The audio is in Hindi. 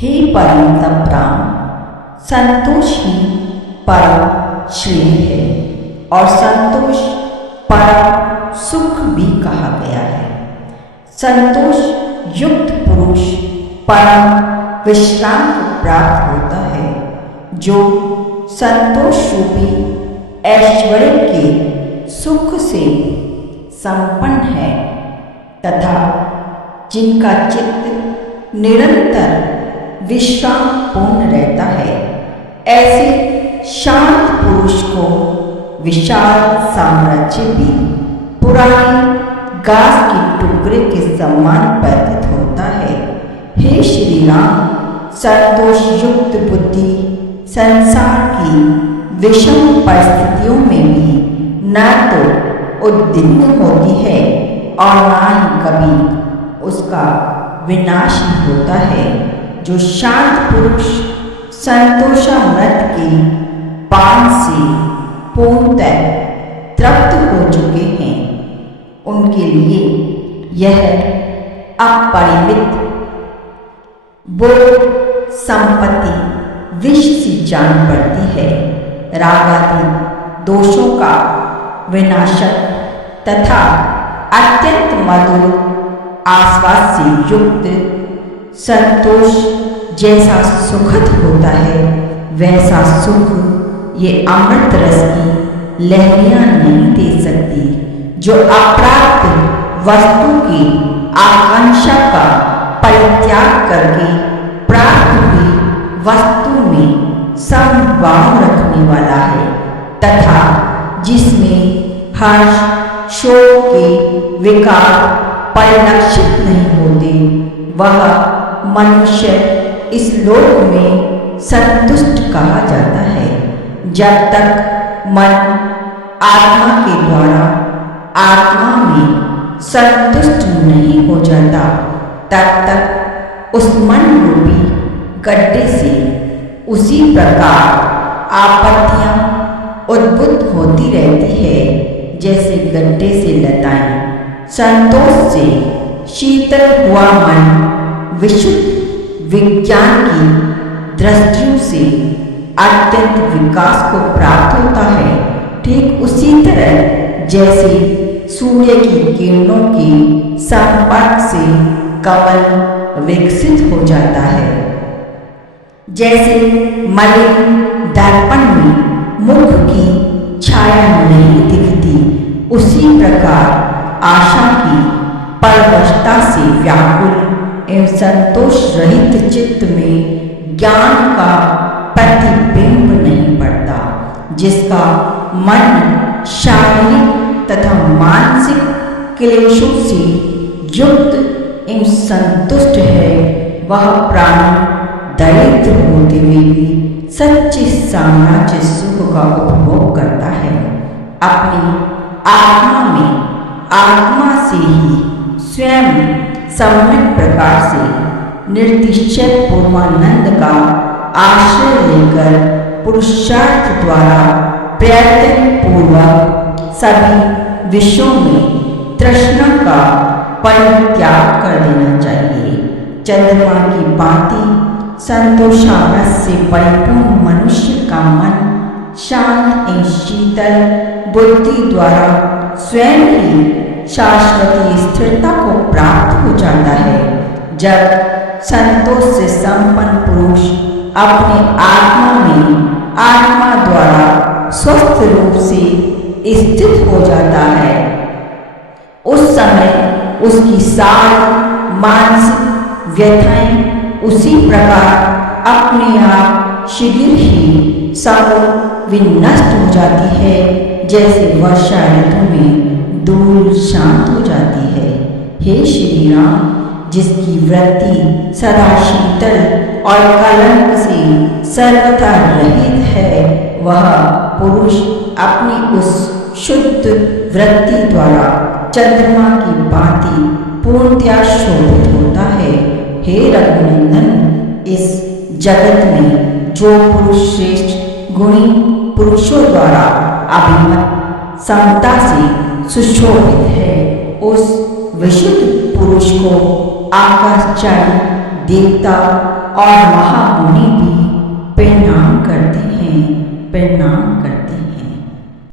हे परम राम, संतोष ही परम श्रेय है और संतोष परम सुख भी कहा गया है। संतोष युक्त पुरुष परम विश्राम को प्राप्त होता है, जो संतोष रूपी ऐश्वर्य के सुख से संपन्न है तथा जिनका चित्त निरंतर विश्राम पूर्ण रहता है। ऐसे शांत पुरुष को विशाल साम्राज्य भी पुरानी घास के टुकड़े के समान प्रतीत होता है। हे श्री राम, संतोष युक्त बुद्धि संसार की विषम परिस्थितियों में भी न तो उद्विग्न होती है और न ही कभी उसका विनाश होता है। जो शांत पुरुष संतोषामृत के पान से पूर्णतः तृप्त हो चुके हैं, उनके लिए यह अपरिमित बोध संपत्ति विष सी जान पड़ती है। रागादि दोषों का विनाशक तथा अत्यंत मधुर आश्वास से युक्त संतोष जैसा सुखद होता है, वैसा सुख ये अमृत रस की लहरियां नहीं दे सकती। जो अप्राप्त वस्तु की आकांक्षा का परित्याग करके प्राप्त हुई वस्तु में समभाव रखने वाला है तथा जिसमें हर्ष शोक के विकार परिलक्षित नहीं होते, वह मनुष्य इस लोक में संतुष्ट कहा जाता है। जब तक मन आत्मा के द्वारा आत्मा में संतुष्ट नहीं हो जाता, तब तक उस मन रूपी गड्ढे से उसी प्रकार आपत्तियां उद्भुत होती रहती है जैसे गड्ढे से लताएं। संतोष से शीतल हुआ मन विशुद्ध विज्ञान की दृष्टियों से अत्यंत विकास को प्राप्त होता है। ठीक उसी तरह जैसे सूर्य की किरणों के संपर्क से कमल विकसित हो जाता है, जैसे मलिन दर्पण में मुख की छाया नहीं दिखती, उसी प्रकार आशा की परवशता से व्याकुल एवं संतोष रहित चित्त में ज्ञान का प्रतिबिंब नहीं पड़ता। जिसका मन शारीरिक तथा मानसिक क्लेशों से युक्त एवं संतुष्ट है, वह प्राणी दरिद्र होते हुए भी सच्चे साम्राज्य सुख का उपभोग करता है। अपनी आत्मा में आत्मा से ही स्वयं सम्यक प्रकार से निर्दिश्चय पूर्वानंद का आश्रय लेकर पुरुषार्थ द्वारा प्रयत्न पूर्वक सभी विषयों में तृष्णा का परित्याग कर देना चाहिए। चंद्रमा की भांति संतोषारस से परिपूर्ण मनुष्य का मन शांत एवं शीतल बुद्धि द्वारा स्वयं ही शाश्वती स्थिरता को प्राप्त हो जाता है। जब संतोष से संपन्न पुरुष अपने आत्मा में आत्मा द्वारा स्वस्थ रूप से स्थित हो जाता है, उस समय उसकी सारी मानसिक व्यथाएं उसी प्रकार अपने आप शीघ्र ही सब विनष्ट हो जाती है, जैसे वर्षा ऋतु में धूल शांत हो जाती है। हे श्री राम, जिसकी वृत्ति सदा शीतल और कलंक से सर्वथा रहित है, वह पुरुष अपनी उस शुद्ध वृत्ति द्वारा चंद्रमा की भांति पूर्णतया शोभित होता है। हे रघुनंदन, इस जगत में जो पुरुष श्रेष्ठ गुणी पुरुषों द्वारा अभिमत समता से सुशोभित है, उस विशुद्ध पुरुष को आकाशचारी देवता और महामुनि भी प्रणाम करते हैं, प्रणाम करते हैं।